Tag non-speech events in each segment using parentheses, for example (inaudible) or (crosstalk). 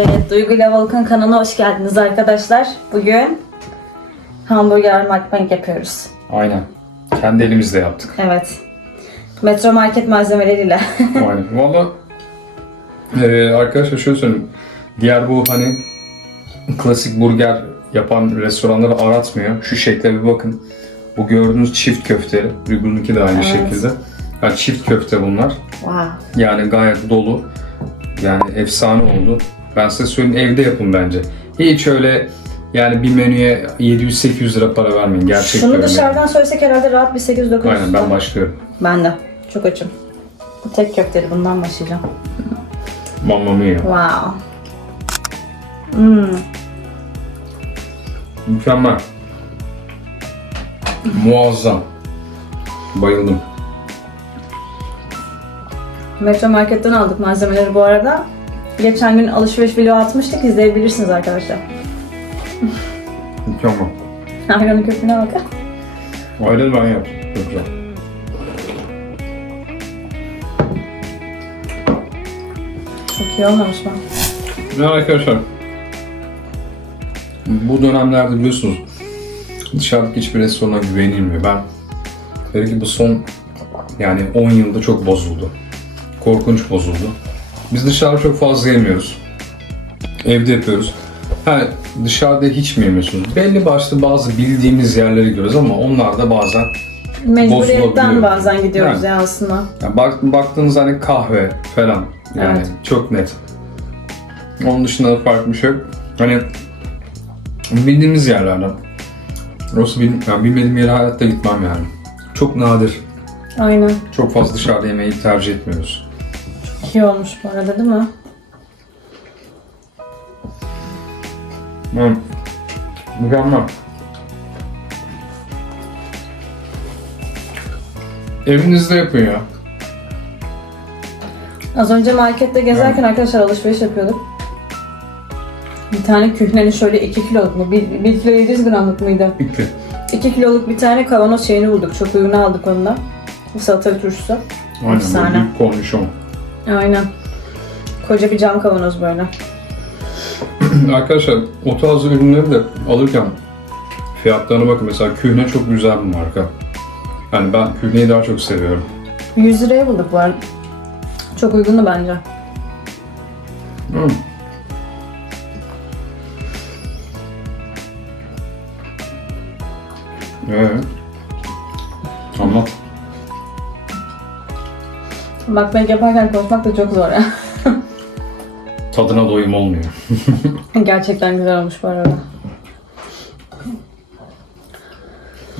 Evet, Duygu ile Volkan kanalına hoş geldiniz arkadaşlar. Bugün hamburger mukbang yapıyoruz. Aynen. Kendi elimizle yaptık. Evet. Metro market malzemeleriyle. (laughs) Aynen. Valla eee, arkadaşlar şöyle söyleyeyim. Diğer bu hani klasik burger yapan restoranları aratmıyor. Şu şekle bir bakın. Bu gördüğünüz çift köfte. Duygu'nunki de aynı Evet. şekilde. Yani çift köfte bunlar. wow. Yani gayet dolu. Yani efsane oldu. Ben size söyleyeyim evde yapın bence. Hiç öyle yani bir menüye 700-800 lira para vermeyin. Gerçek Şunu dışarıdan söylesek herhalde rahat bir 800-900 Aynen ben başlıyorum. Ben de. Çok açım. Bu tek köfteli bundan başlayacağım. Mamma mia. Wow. Hmm. Mükemmel. Muazzam. Bayıldım. Metro marketten aldık malzemeleri bu arada. Geçen gün alışveriş video atmıştık. izleyebilirsiniz arkadaşlar. Mükemmel. Ayranın köpüğüne bakın. Ayrıca ben yaptım. Çok güzel. Çok iyi olmamış mı? Ya arkadaşlar. Bu dönemlerde biliyorsunuz dışarıdaki hiçbir restorana güvenilmiyor. Ben belki bu son yani 10 yılda çok bozuldu. Korkunç bozuldu. Biz dışarıda çok fazla yemiyoruz. Evde yapıyoruz. Ha, dışarıda hiç mi yemiyorsunuz? Belli başlı bazı bildiğimiz yerleri görüyoruz ama onlar da bazen Mecburiyetten bazen gidiyoruz Yani. ya aslında. Yani bak, baktığınız hani kahve falan yani Evet. çok net. Onun dışında da farklı bir şey yok. Hani bildiğimiz yerlerden. Orası bil, yani bilmediğim yere hayatta gitmem yani. Çok nadir. Aynen. Çok fazla dışarıda yemeği tercih etmiyoruz. İyi olmuş bu arada değil mi? Yani, mükemmel. Evinizde yapın ya. Az önce markette gezerken arkadaşlar alışveriş yapıyorduk. Bir tane kühneli şöyle 2 kiloluk mu? 1, 1 kilo 700 gramlık mıydı? İki. 2 kiloluk bir tane kavanoz şeyini bulduk. Çok uygun aldık ondan. Bu salatalık turşusu. Aynen Efsane. büyük kornişon. Aynen. Koca bir cam kavanoz böyle. (clears throat) Arkadaşlar o tarz ürünleri de alırken fiyatlarına bakın. Mesela Kühne çok güzel bir marka. Yani ben Kühne'yi daha çok seviyorum. 100 liraya bulduk bu arada. Çok uygundu bence. Hı. Evet. Anlat. Bak ben yaparken konuşmak da çok zor ya. Tadına doyum olmuyor. (laughs) Gerçekten güzel olmuş bu arada.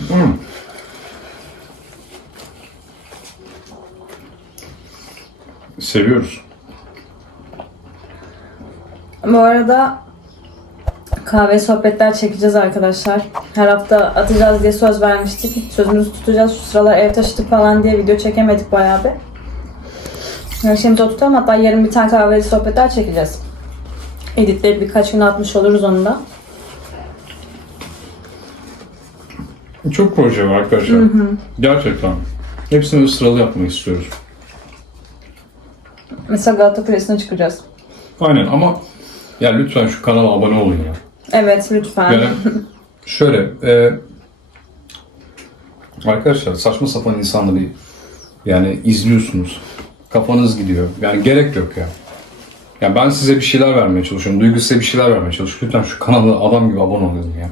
Hı. Seviyoruz. Bu arada kahve sohbetler çekeceğiz arkadaşlar. Her hafta atacağız diye söz vermiştik. Sözümüzü tutacağız. Şu sıralar ev taşıdık falan diye video çekemedik bayağı bir. Yani şimdi o tutalım. Hatta yarın bir tane kahveli sohbetler çekeceğiz. Editleyip birkaç gün atmış oluruz onu da. Çok proje var arkadaşlar. Gerçekten. Hepsini sıralı yapmak istiyoruz. Mesela Galata Kulesi'ne çıkacağız. Aynen ama ya lütfen şu kanala abone olun ya. Evet lütfen. Yani (laughs) şöyle e, arkadaşlar saçma sapan insanları yani izliyorsunuz. Kafanız gidiyor. Yani gerek yok ya. Ya ben size bir şeyler vermeye çalışıyorum. Duygu size bir şeyler vermeye çalışıyor. Lütfen şu kanala adam gibi abone olun ya.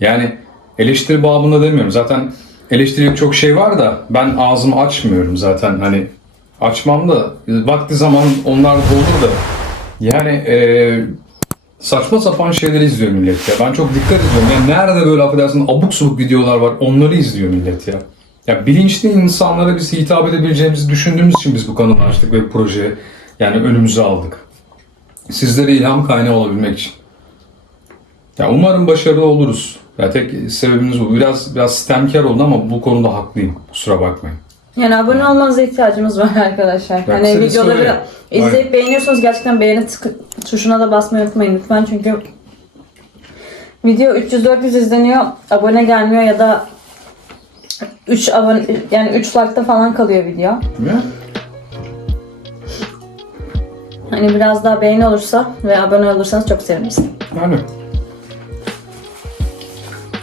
Yani eleştiri babında demiyorum. Zaten eleştirecek çok şey var da ben ağzımı açmıyorum zaten. Hani açmam da vakti zaman onlar da da yani e, saçma sapan şeyleri izliyor millet ya. Ben çok dikkat ediyorum. Yani nerede böyle affedersin abuk subuk videolar var onları izliyor millet ya. Ya bilinçli insanlara biz hitap edebileceğimizi düşündüğümüz için biz bu kanalı açtık ve bu projeyi yani önümüze aldık. Sizlere ilham kaynağı olabilmek için. Ya umarım başarılı oluruz. Ya tek sebebimiz bu. Biraz biraz sistemkar oldu ama bu konuda haklıyım. Kusura bakmayın. Yani abone olmanıza ihtiyacımız var (laughs) arkadaşlar. Bak, hani videoları söyleyeyim. izleyip beğeniyorsanız gerçekten beğeni tık- tuşuna da basmayı unutmayın lütfen çünkü video 300-400 izleniyor, abone gelmiyor ya da 3 abone yani 3 like'ta falan kalıyor video. Ne? Hani biraz daha beğeni olursa ve abone olursanız çok seviniriz. Yani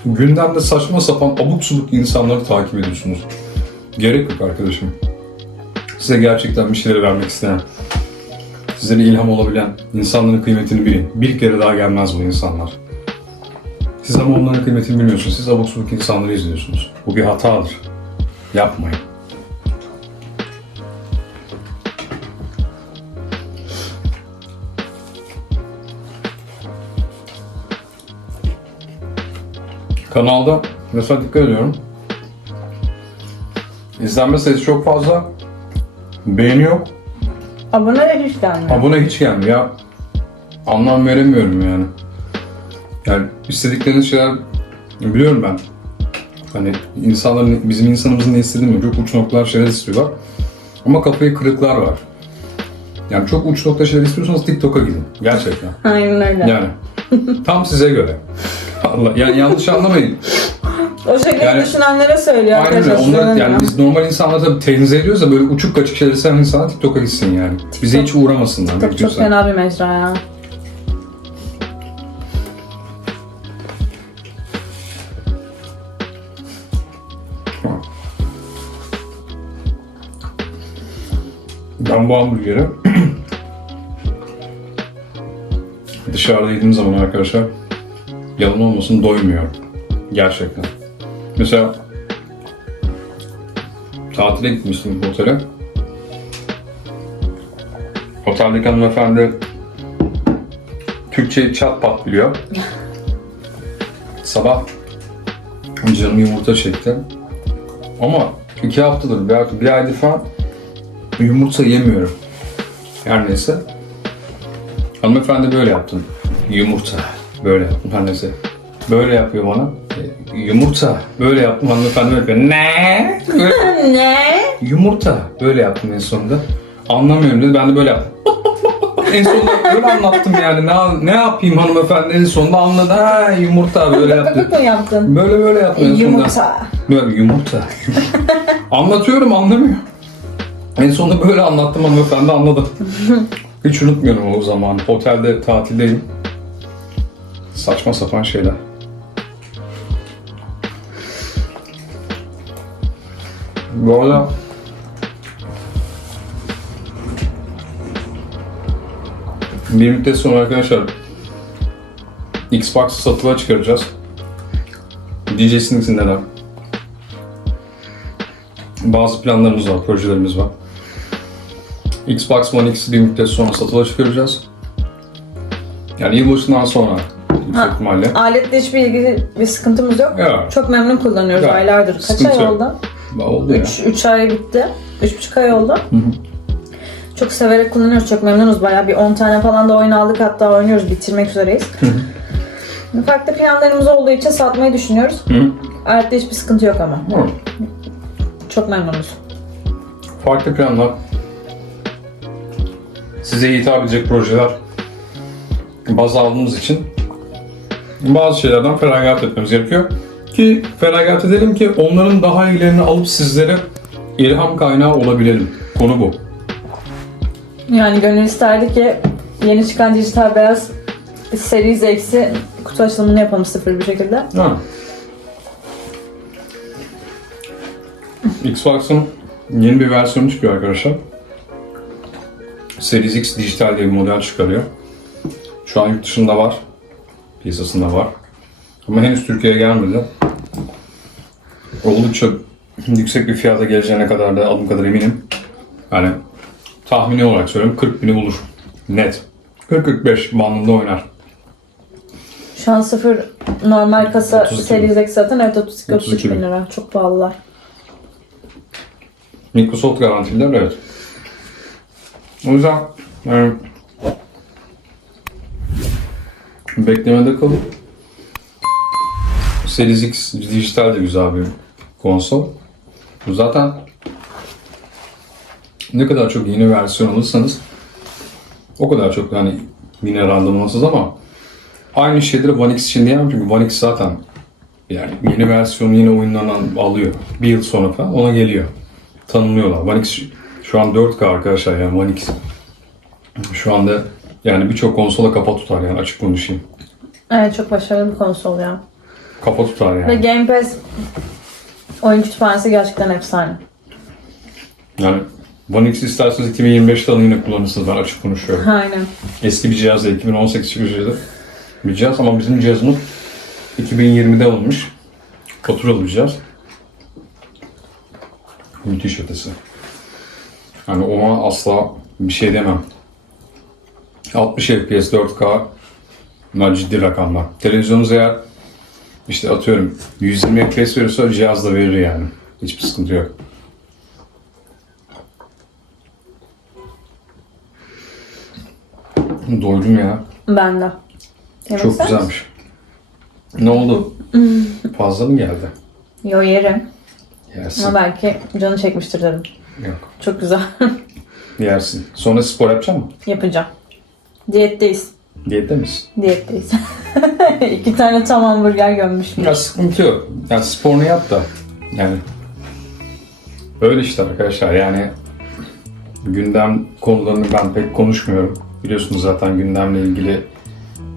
gündemde saçma sapan abuk subuk insanları takip ediyorsunuz. Gerek yok arkadaşım. Size gerçekten bir şeyleri vermek isteyen, size bir ilham olabilen insanların kıymetini bilin. Bir kere daha gelmez bu insanlar. Siz ama onların kıymetini bilmiyorsunuz. Siz abuk subuk insanları izliyorsunuz. Bu bir hatadır. Yapmayın. Kanalda mesela dikkat ediyorum. İzlenme sayısı çok fazla. Beğeni yok. Abone de hiç gelmiyor. Abone hiç gelmiyor ya. Anlam veremiyorum yani. Yani istedikleriniz şeyler biliyorum ben. Hani insanların, bizim insanımızın ne istediğini çok uç noktalar şeyler istiyorlar. Ama kafayı kırıklar var. Yani çok uç nokta şeyler istiyorsanız TikTok'a gidin. Gerçekten. Aynen öyle. Yani tam size göre. (laughs) Allah yani yanlış anlamayın. O şekilde Yani- düşünenlere söylüyor Aynen arkadaşlar. Onlar, yani biz normal insanlar tabii tenzih ediyoruz da böyle uçuk kaçık şeyleri seven insanlar TikTok'a gitsin yani. Bize hiç uğramasınlar. Çok, çok fena bir mecra ya. Ben bu hamburgeri (clears throat) dışarıda yediğim zaman arkadaşlar yalan olmasın doymuyor. Gerçekten. Mesela tatile gitmiştim otele. Oteldeki hanımefendi Türkçeyi çat pat biliyor. (laughs) Sabah canım yumurta çekti. Ama iki haftadır belki bir aydır falan yumurta yemiyorum. Her neyse. Hanımefendi böyle yaptın. Yumurta. Böyle yaptım her neyse. Böyle yapıyor bana. E, Yumurta. Böyle yaptım hanımefendi böyle yapıyor. Ne? (laughs) Ne? Yumurta. Böyle yaptım en sonunda. Anlamıyorum dedi. Ben de böyle yaptım. En sonunda öyle anlattım yani. Ne, ne yapayım hanımefendi en sonunda anladı. Ha yumurta böyle yaptı. Mı yaptın? Böyle böyle yaptım en sonunda. Yumurta. Böyle yumurta. Anlatıyorum anlamıyor. En sonunda böyle anlattım hanımefendi anladı. (laughs) Hiç unutmuyorum o zaman. Otelde tatildeyim. Saçma sapan şeyler. Bu arada bir müddet sonra arkadaşlar Xbox satılığa çıkaracağız. Diyeceksiniz neler? Bazı planlarımız var, projelerimiz var. Xbox One X'i bir müddet sonra satıla çıkaracağız. Yani yılbaşından sonra yüksek ihtimalle. Aletle hiçbir ilgili bir sıkıntımız yok. Ya, Çok memnun kullanıyoruz Ya, aylardır. Kaç sıkıntı ay yok. oldu? oldu ya. 3 3 ay bitti. 3,5 ay oldu. hı. Çok severek kullanıyoruz. Çok memnunuz. Bayağı bir 10 tane falan da oyun aldık. Hatta oynuyoruz. Bitirmek üzereyiz. Farklı planlarımız olduğu için satmayı düşünüyoruz. Hı. Alette hiçbir sıkıntı yok ama. Hı. Çok memnunuz. Farklı planlar. Size hitap edecek projeler baz aldığımız için bazı şeylerden feragat etmemiz gerekiyor. Ki feragat edelim ki onların daha iyilerini alıp sizlere ilham kaynağı olabilelim. Konu bu. Yani gönül isterdi ki yeni çıkan dijital beyaz Series X'i kutu açılımını yapalım sıfır bir şekilde. Ha. Xbox'ın yeni bir versiyonu çıkıyor arkadaşlar. Series X dijital diye bir model çıkarıyor. Şu an yurt dışında var. Piyasasında var. Ama henüz Türkiye'ye gelmedi. Oldukça yüksek bir fiyata geleceğine kadar da adım kadar eminim. Yani tahmini olarak söylüyorum 40 bini bulur. Net. 40-45 bandında oynar. Şu an sıfır normal kasa 32 Series X zaten evet 32 33 32 bin bin. lira. Çok pahalılar. Microsoft garantililer evet. O yüzden yani beklemede kalıp Series X dijital de güzel bir konsol. Zaten ne kadar çok yeni versiyon alırsanız o kadar çok yani yine randımansız ama aynı şeyleri One X için diyemem çünkü One X zaten yani yeni versiyonu yine oyunlarından alıyor. Bir yıl sonra falan ona geliyor tanımlıyorlar. One X şu an 4K arkadaşlar yani One X. Şu anda yani birçok konsola kafa tutar yani açık konuşayım. Evet çok başarılı bir konsol ya. Kafa tutar Ve yani. Game Pass oyun kütüphanesi gerçekten efsane. Yani One X isterseniz 2025'te alın yine kullanırsınız ben açık konuşuyorum. Aynen. Eski bir cihaz da 2018 çıkıcıydı. Bir cihaz ama bizim cihazımız 2020'de alınmış. Faturalı bir cihaz. Müthiş ötesi. Yani ona asla bir şey demem. 60 FPS 4K bunlar ciddi rakamlar. Televizyonunuz eğer işte atıyorum 120 FPS veriyorsa cihaz da verir yani. Hiçbir sıkıntı yok. Doydum ya. Ben de. Yemek Çok ister güzelmiş. Ne oldu? (laughs) Fazla mı geldi? Yo yerim. Yersin. Ama belki canı çekmiştir dedim. Yok. Çok güzel. (laughs) Yersin. Sonra spor yapacak mısın? Yapacağım. Diyetteyiz. Diyette misin? Diyetteyiz. (laughs) İki tane tam hamburger gömmüşüm. Ya sıkıntı yok. Yani sporunu yap da. Yani öyle işte arkadaşlar yani gündem konularını ben pek konuşmuyorum. Biliyorsunuz zaten gündemle ilgili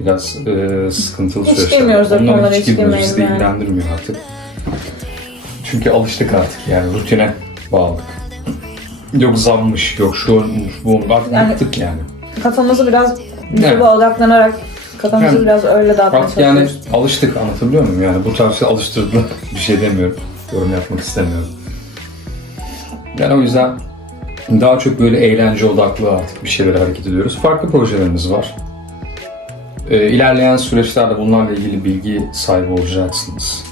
biraz e, sıkıntılı Hiç süreçler. girmiyoruz o Onlara hiç girmiyoruz. Bizi de girmeyelim yani. ilgilendirmiyor artık. Çünkü alıştık artık yani rutine bağladık. Yok zammış, yok şu olmuş, bu olmuş. Artık Yani- bıktık yani. Kafamızı biraz Evet. YouTube'a odaklanarak kafamızı Yani- biraz öyle dağıtmaya yani çalışıyoruz. alıştık anlatabiliyor muyum? Yani bu tarz şey alıştırdılar. (laughs) bir şey demiyorum. Yorum yapmak istemiyorum. Yani o yüzden daha çok böyle eğlence odaklı artık bir şeylere hareket ediyoruz. Farklı projelerimiz var. Ee, ilerleyen süreçlerde bunlarla ilgili bilgi sahibi olacaksınız.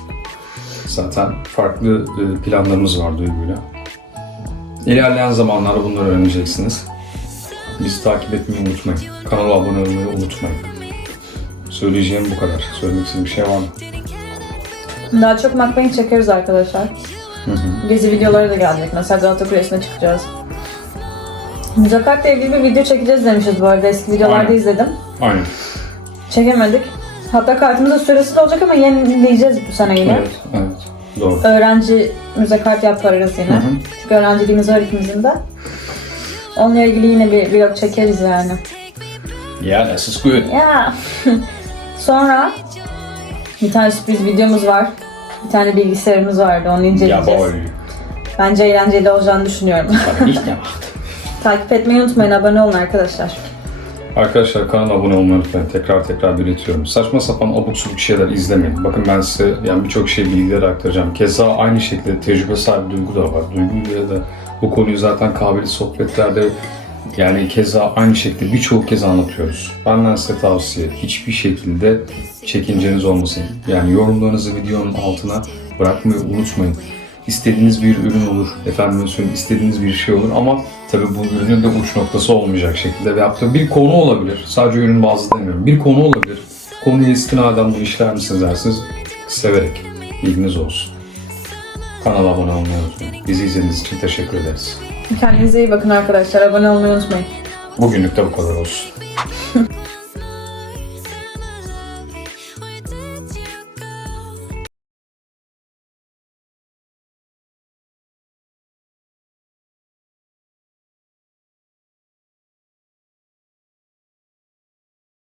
Zaten farklı e, planlarımız var Duygu'yla. İlerleyen zamanlarda bunları öğreneceksiniz. Bizi takip etmeyi unutmayın. Kanala abone olmayı unutmayın. Söyleyeceğim bu kadar. Söylemek istediğim bir şey var mı? Daha çok mukbang çekeriz arkadaşlar. Gezi videoları da gelecek. Mesela Galata Kulesi'ne çıkacağız. Müze kartla ilgili bir video çekeceğiz demişiz bu arada. Eski videolarda Aynen. izledim. Aynen. Çekemedik. Hatta kartımızın süresi de olacak ama yenileyeceğiz bu sene yine. Evet, evet. Doğru. Öğrenci müze kart yaparız yine. Hı hı. Çünkü öğrenciliğimiz var ikimizin de. Onunla ilgili yine bir vlog çekeriz yani. Yeah, this is good. Ya. (laughs) Sonra bir tane sürpriz videomuz var. Bir tane bilgisayarımız vardı. Onu inceleyeceğiz. boy. Bence eğlenceli olacağını düşünüyorum. Nicht (laughs) gemacht. Takip etmeyi unutmayın. Abone olun arkadaşlar. Arkadaşlar kanala abone olmayı unutmayın. Tekrar tekrar belirtiyorum. Saçma sapan abuk subuk şeyler izlemeyin. Bakın ben size yani birçok şey bilgileri aktaracağım. Keza aynı şekilde tecrübe sahibi Duygu da var. Duygu'yla da bu konuyu zaten kahveli sohbetlerde yani keza aynı şekilde birçok kez anlatıyoruz. Benden size tavsiye hiçbir şekilde çekinceniz olmasın. Yani yorumlarınızı videonun altına bırakmayı unutmayın. İstediğiniz bir ürün olur, efendim söyleyeyim istediğiniz bir şey olur ama tabii bu ürünün de uç noktası olmayacak şekilde veya da bir konu olabilir. Sadece ürün bazlı demiyorum. Bir konu olabilir. Konuya istinaden bunu işler misiniz dersiniz. Severek. Bilginiz olsun. Kanala abone olmayı unutmayın. Bizi izlediğiniz için teşekkür ederiz. Kendinize iyi bakın arkadaşlar. Abone olmayı unutmayın. Bugünlük de bu kadar olsun. (laughs)